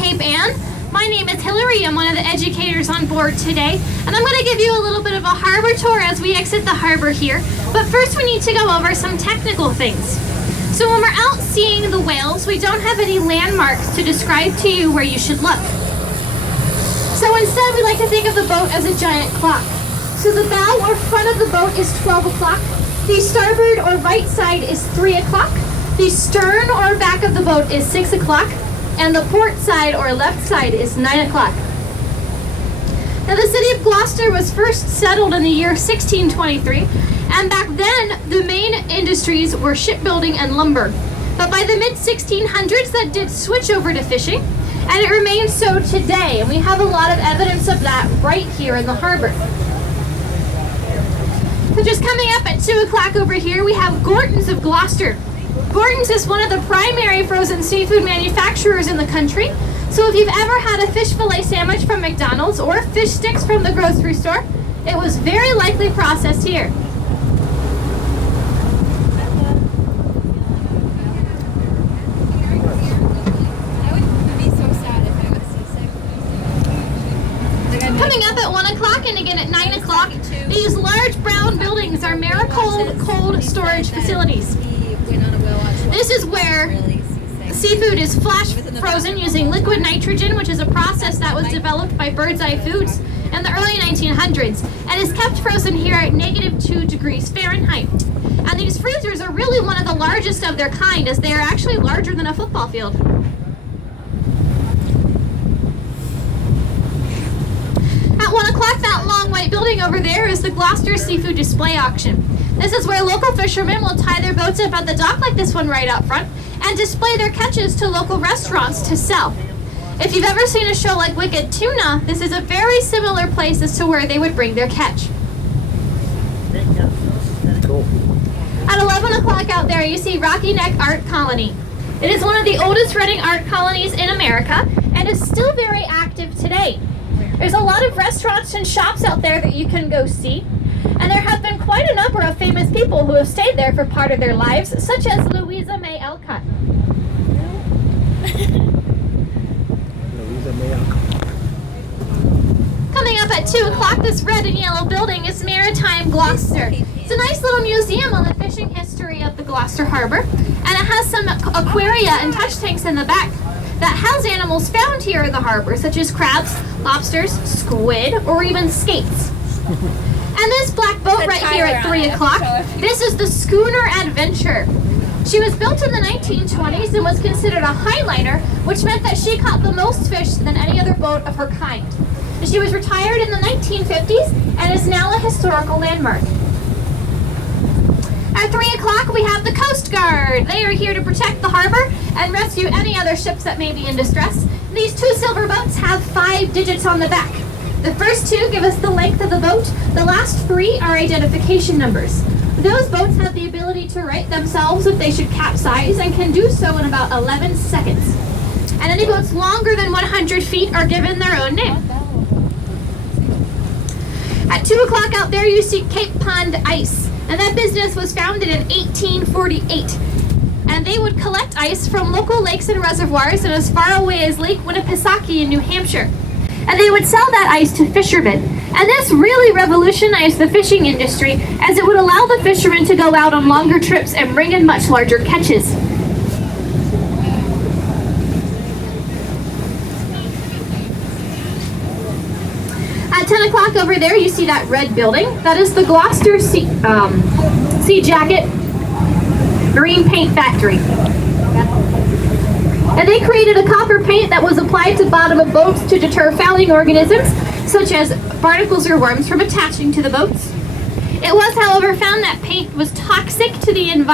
Cape Ann. My name is Hillary. I'm one of the educators on board today, and I'm going to give you a little bit of a harbor tour as we exit the harbor here. But first we need to go over some technical things. So when we're out seeing the whales, we don't have any landmarks to describe to you where you should look. So instead we like to think of the boat as a giant clock. So the bow or front of the boat is 12 o'clock. The starboard or right side is 3 o'clock. The stern or back of the boat is 6 o'clock. And the port side or left side is 9 o'clock. Now the city of Gloucester was first settled in the year 1623, and back then the main industries were shipbuilding and lumber. But by the mid-1600s that did switch over to fishing, and it remains so today, and we have a lot of evidence of that right here in the harbor. So just coming up at 2 o'clock over here, we have Gorton's of Gloucester. Gorton's is one of the primary frozen seafood manufacturers in the country. So if you've ever had a fish fillet sandwich from McDonald's or fish sticks from the grocery store, it was very likely processed here. Coming up at 1 o'clock and again at 9 o'clock, these large brown buildings are Maricold cold storage facilities. This is where seafood is flash frozen using liquid nitrogen, which is a process that was developed by Bird's Eye Foods in the early 1900s and is kept frozen here at -2 degrees Fahrenheit. And these freezers are really one of the largest of their kind, as they are actually larger than a football field. At 1 o'clock, that long white building over there is the Gloucester Seafood Display Auction. This is where local fishermen will tie their boats up at the dock like this one right out front and display their catches to local restaurants to sell. If you've ever seen a show like Wicked Tuna, this is a very similar place as to where they would bring their catch. Cool. At 11 o'clock out there, you see Rocky Neck Art Colony. It is one of the oldest running art colonies in America and is still very active today. There's a lot of restaurants and shops out there that you can go see. And there have been quite a number of famous people who have stayed there for part of their lives, such as Louisa May Alcott. Louisa May Alcott. Coming up at 2 o'clock, this red and yellow building is Maritime Gloucester. It's a nice little museum on the fishing history of the Gloucester Harbor, and it has some aquaria and touch tanks in the back that house animals found here in the harbor, such as crabs, lobsters, squid, or even skates. And this black boat right here at 3 o'clock, this is the Schooner Adventure. She was built in the 1920s and was considered a highliner, which meant that she caught the most fish than any other boat of her kind. She was retired in the 1950s and is now a historical landmark. At 3 o'clock, we have the Coast Guard. They are here to protect the harbor and rescue any other ships that may be in distress. These 2 silver boats have 5 digits on the back. The first 2 give us the length of the boat. The last 3 are identification numbers. Those boats have the ability to right themselves if they should capsize and can do so in about 11 seconds. And any boats longer than 100 feet are given their own name. At 2 o'clock out there, you see Cape Pond Ice. And that business was founded in 1848. And they would collect ice from local lakes and reservoirs and as far away as Lake Winnipesaukee in New Hampshire. And they would sell that ice to fishermen. And this really revolutionized the fishing industry, as it would allow the fishermen to go out on longer trips and bring in much larger catches. At 10 o'clock over there, you see that red building. That is the Gloucester Sea Jacket Marine Paint Factory. And they created a copper paint that was applied to the bottom of boats to deter fouling organisms, such as barnacles or worms, from attaching to the boats. It was, however, found that paint was toxic to the environment.